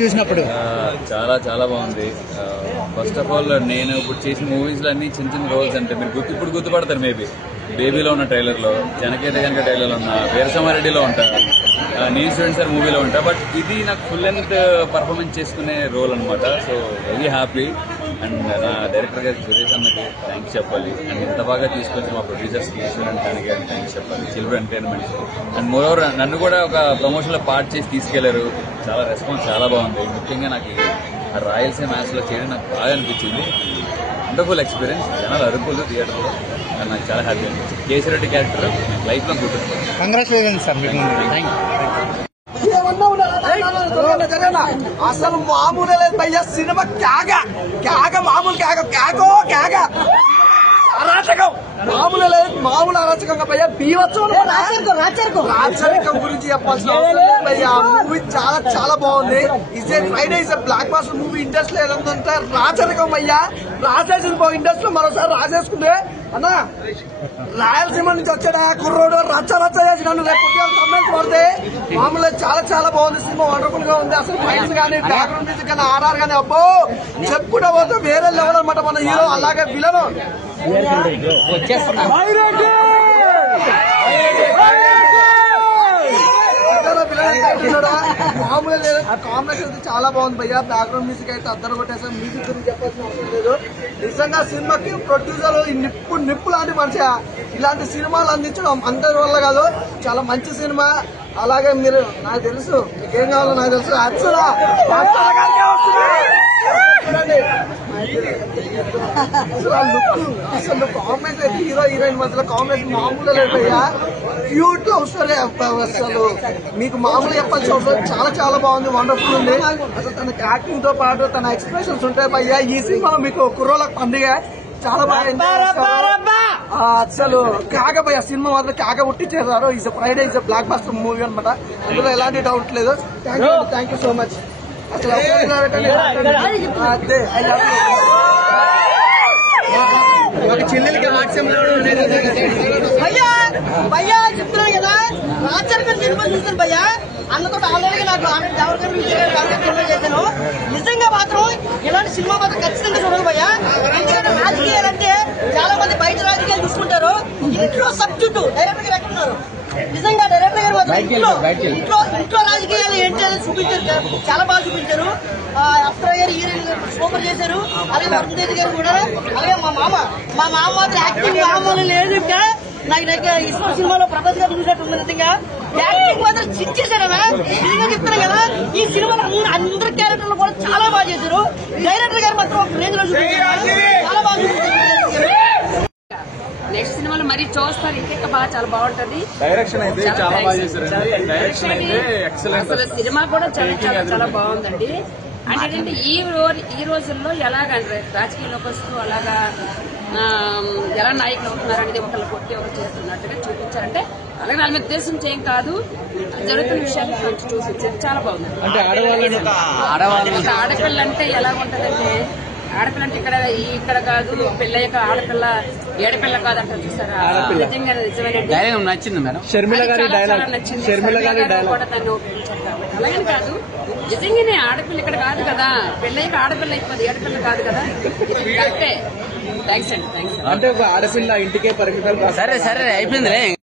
చూసినప్పుడు చాలా చాలా బాగుంది. ఫస్ట్ ఆఫ్ ఆల్ నేను ఇప్పుడు చేసిన మూవీస్ లో అన్ని చిన్న చిన్న రోల్స్ అంటే మీరు ఇప్పుడు గుర్తుపడతారు. మేబీ బేబీలో ఉన్న ట్రైలర్ లో, జనకేత కనుక ట్రైలర్ లో ఉన్న, వీరసమారెడ్డిలో ఉంటా, నీ స్టూడెంట్ సార్ మూవీలో ఉంటా. బట్ ఇది నాకు ఫుల్ లెంత్ పర్ఫార్మెన్స్ చేసుకునే రోల్ అనమాట. So very happy. అండ్ నా డైరెక్టర్ గారికి సురేష్ అన్నకి థ్యాంక్స్ చెప్పాలి. అండ్ ఇంత బాగా తీసుకొచ్చిన మా ప్రొడ్యూసర్స్కి ఈశ్వరన్ దానికి థ్యాంక్స్ చెప్పాలి, చిల్డ్రన్ ఎంటర్టైన్మెంట్. అండ్ మోర్ నన్ను కూడా ఒక ప్రమోషన్లో పార్ట్ చేసి తీసుకెళ్లారు. చాలా రెస్పాన్స్ చాలా బాగుంది. ముఖ్యంగా నాకు రాయలసీమ మ్యాచ్లో చేయడం నాకు బాగా అనిపించింది. Wonderful experience. జనాలు అరుపులు థియేటర్లో అండ్ నాకు చాలా హ్యాపీ అనిపించింది. కేసీరెడ్డి క్యారెక్టర్ లైఫ్లో గుర్తుంటుంది. Congratulations sir. అసలు మామూలు లేదు భయ్యా. సినిమా క్యాగ మామూలు క్యాగో అరాచకం మామూలు లేదు. మామూలు అరాచకంగా భయ్యా. బీవత్సం రాచరికం గురించి చెప్పాల్సిన అవసరం లేదు భయ్యా. మూవీ చాలా చాలా బాగుంది. Friday is blockbuster movie. Interest లేదంటే రాచరికం భయ్యా. రాసేసింది ఇంట్రెస్ట్ లో మరోసారి రాసేసుకుంది అన్న. రాయలసీమ నుంచి వచ్చాడా కుర్రోడు రచ్చ చేసి నన్ను రేపు కమెంట్స్ పడితే మామూలుగా చాలా చాలా బాగుంది. సినిమా వండర్ఫుల్ గా ఉంది. అసలు ఫైట్స్ కానీ, బ్యాక్గ్రౌండ్ మ్యూజిక్ కానీ, ఆర్ఆర్ కానీ అబ్బో చెప్పుకుంటా పోతే వేరే లెవెల్ అనమాట మన హీరో. అలాగే విలన్ మామూలు లేదు. కాంబినేషన్ అయితే చాలా బాగుంది భయ్యా. బ్యాక్గ్రౌండ్ మ్యూజిక్ అయితే అద్దరు కొట్టేసాం. మ్యూజిక్ గురించి చెప్పాల్సిన అవసరం లేదు. నిజంగా సినిమాకి ప్రొడ్యూసర్ నిప్పు లాంటి మనిషి. ఇలాంటి సినిమాలు అందించడం అందరి వల్ల కాదు. చాలా మంచి సినిమా. అలాగే మీరు నాకు తెలుసు మీకేం కావాలో నాకు తెలుసు. అసలు కాంబినేషన్ హీరో హీరోయిన్ మధ్యలో కాంబినేషన్ మామూలు లేదయ్యా. Cute love story. అసలు మీకు మామూలు చెప్పాల్సిన అవసరం. చాలా చాలా బాగుంది. వండర్ఫుల్ ఉంది. అసలు తన యాక్టింగ్ తో పాటు తన ఎక్స్ప్రెషన్స్ ఉంటాయి భయ్యా. ఈ సినిమాలో మీకు కుర్రోళ్ళకి పండుగ చాలా బాగా అసలు కాక భయ్యా. సినిమా మాత్రం కాక పుట్టించేసారు. Is Friday is blockbuster movie అనమాట. అందులో ఎలాంటి డౌట్ లేదు. Thank you so much. అసలు ఒక చెల్లెలకి భయ్యా చెప్తున్నాను కదా. రాచరికం సినిమా చూస్తాను భయ్యా. అన్నతో ఆల్రెడీ నాకు సినిమా చేశాను. నిజంగా మాత్రం ఇలాంటి సినిమా మాత్రం ఖచ్చితంగా చూడదు భయ్యా. ఎందుకంటే రాజకీయాలు అంటే చాలా మంది బయట రాజకీయాలు చూసుకుంటారు. ఇంట్లో సబ్జెక్టు డైరెక్టర్ గారు ఎక్కడున్నారు. నిజంగా డైరెక్టర్ గారు మాత్రం ఇంట్లో రాజకీయాలు ఏంటి అనేది చూపించారు. చాలా బాగా చూపించారు. అప్సర గారు హీరోయిన్ గారు సూపర్ చేశారు. అలాగే అరుణ్ గారు కూడా. అలాగే మా మామ మాత్రం యాక్టింగ్ మామూలు లేదు. ఇంకా నాకు ఇస్రో సినిమాలో ప్రభాస్ గారు చూసినట్టు నిజంగా యాక్టింగ్ మాత్రం చిచ్చేశారనా. నిజంగా చెప్తాను కదా. ఈ సినిమాలో అందరి క్యారెక్టర్లు కూడా చాలా బాగా చేశారు. డైరెక్టర్ గారు మాత్రం ఒక రేంజ్ లో చూపించారు. చాలా బాగా చూపించారు. నెక్స్ట్ సినిమాలో మరీ చూస్తారు. ఇంకా బాగా చాలా బాగుంటది. డైరెక్షన్ అయితే చాలా బాగా చేశారు. డైరెక్షన్ అయితే ఎక్సలెంట్. అసలు సినిమా కూడా చాలా చాలా చాలా బాగుందండి. అంటే ఏంటంటే ఈ రోజుల్లో ఎలాగంటే రాజకీయాల్లోకి వస్తూ అలాగా ఎలా నాయకులు అవుతున్నారు అనేది ఒకళ్ళు కొట్టి ఒకరు చేస్తున్నట్టుగా చూపించారంటే అలాగే వాళ్ళ మీద ఉద్దేశం చేయం కాదు. జరుగుతున్న విషయాన్ని కొంచెం చూపించారు. చాలా బాగుంది. ఆడపిల్ల అంటే ఎలా ఉంటదంటే, ఆడపిల్ల అంటే ఇక్కడ కాదు, పెళ్ళయ్యాక ఆడపిల్ల ఏడపిల్ల కాదంటారు చూసారా. నిజంగా నిజమైన నచ్చింది మేడం. షర్మిల గారి డైలాగ్ కూడా దాన్ని ఉపయోగించారు కాబట్టి అలాగని కాదు. నిజంగానే ఆడపిల్ల ఇక్కడ కాదు కదా. పెళ్ళయ్యాక ఆడపిల్ల అయిపోతుంది, ఏడపిల్ల కాదు కదా. ఇది కరెక్టే. థ్యాంక్స్ అండి. థ్యాంక్స్. అంటే ఒక ఆడపిల్ల ఇంటికే పరిమితం. సరే అయిపోయింది.